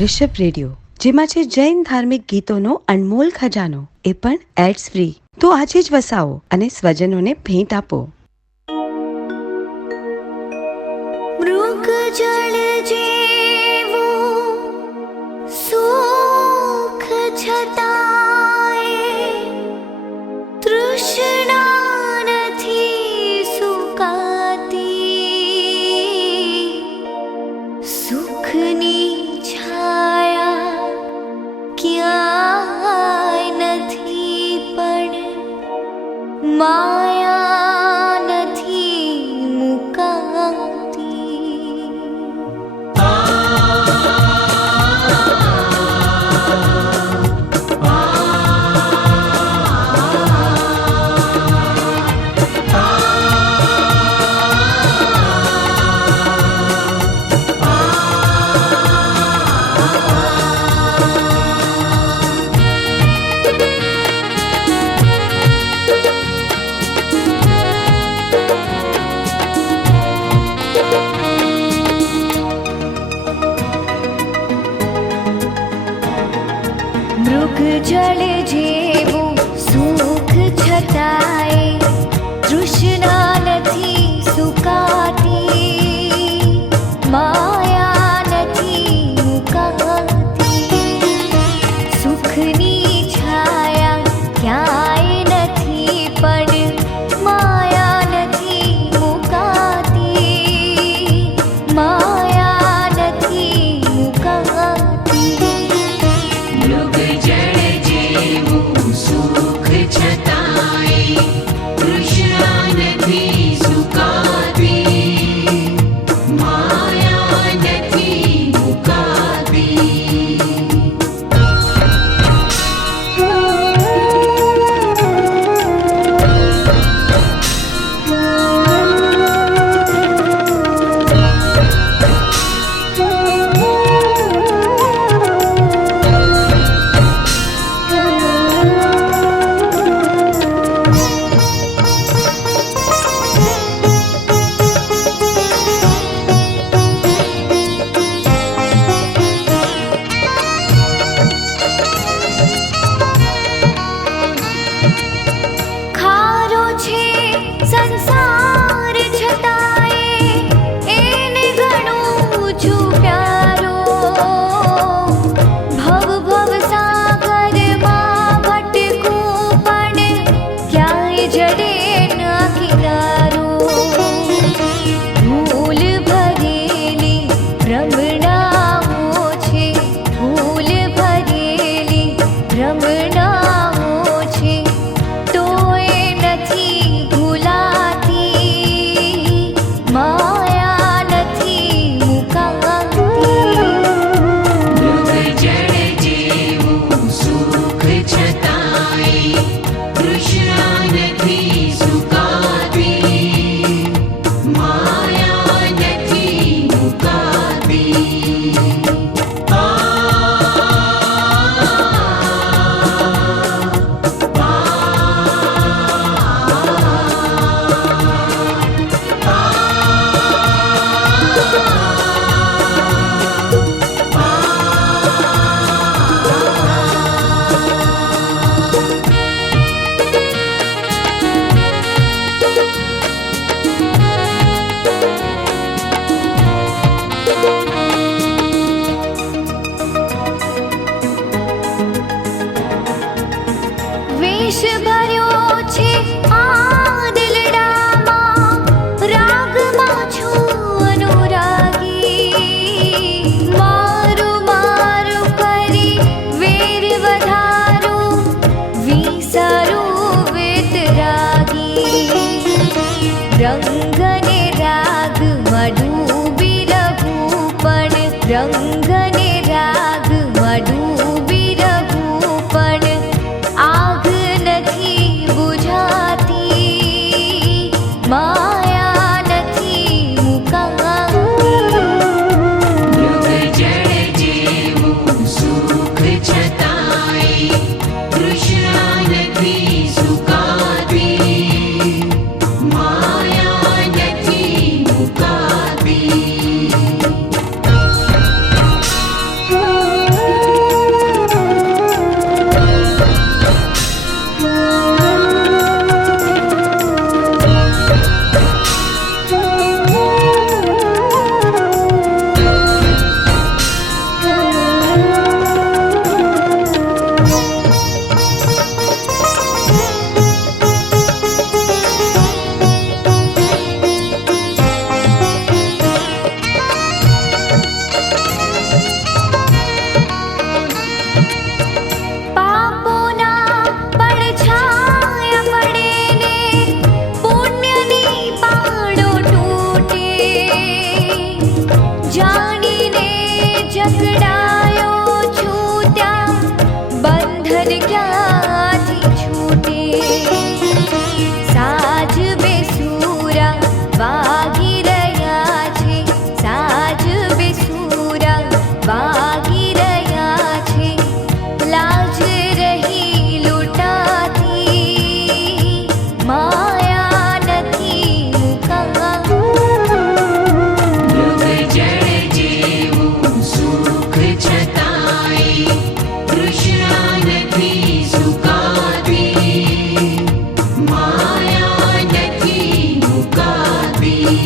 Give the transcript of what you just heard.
ઋષભ રેડિયો, જેમાં છે જૈન ધાર્મિક ગીતોનો અનમોલ ખજાનો, એ પણ એડ્સ ફ્રી. તો આજે જ વસાવો અને સ્વજનોને ભેટ આપો. મૃગ જળ જેવું સુખ છતાંય તૃષ્ણા નથી સુકાતી. સુખની છાયા ક્યાંય નથી પણ માયા નથી મુકાતી. મૃગ જળ જેવું સુખ છતાંય તૃષ્ણા નથી સુકાતી. માયા નથી મુકાતી. સુખની છાયા ક્યાંય નથી પણ માયા નથી મુકાતી. માયા નથી મુકાતી. મૃગ જળ જેવું સુખ છતાંય તૃષ્ણા નથી સુકાતી. માયા નથી મુકાતી. ખારો છે સંસાર છતાંય એને ઘણું છું પ્યારો. ભવ ભવ સાગરમાં ભટકું પણ ક્યાંય જડે ના કિનારો. ભૂલ ભરેલી ભ્રમણાઓ છે. ભૂલ ભરેલી ભ્રમણાઓ છે. તોય નથી ભૂલાતી. માયા નથી મુકાતી. મૃગ જળ જેવું સુખ છતાંય તૃષ્ણા નથી સુકાતી. માયા નથી મુકાતી. વેશ ભર્યો છે આ દિલડામાં. રાગમાં છું અનુરાગી. મારું મારું કરી વેર વધારું. વિસારું વેતરાગી. રંગને રાગમાં ડૂબી રહું પણ રંગને રાગમાં ડૂબી રહું પણ આગ નથી બુઝાતી. માયા નથી મુકાતી. મૃગ જળ જેવું સુખ છતાંય તૃષ્ણા નથી સુકાતી. માયા નથી મુકાતી. મન ક્યાંથી છૂટે સાજ બેસુરા વાગી રહ્યા છે સાજ બેસુરા વાગી રહ્યા છે લાજ રહી લૂંટાતી માયા નથી મુકાતી મૃગ જળ જેવું સુખ છતાંય તૃષ્ણા નથી સુકાતી માયા નથી મુકાતી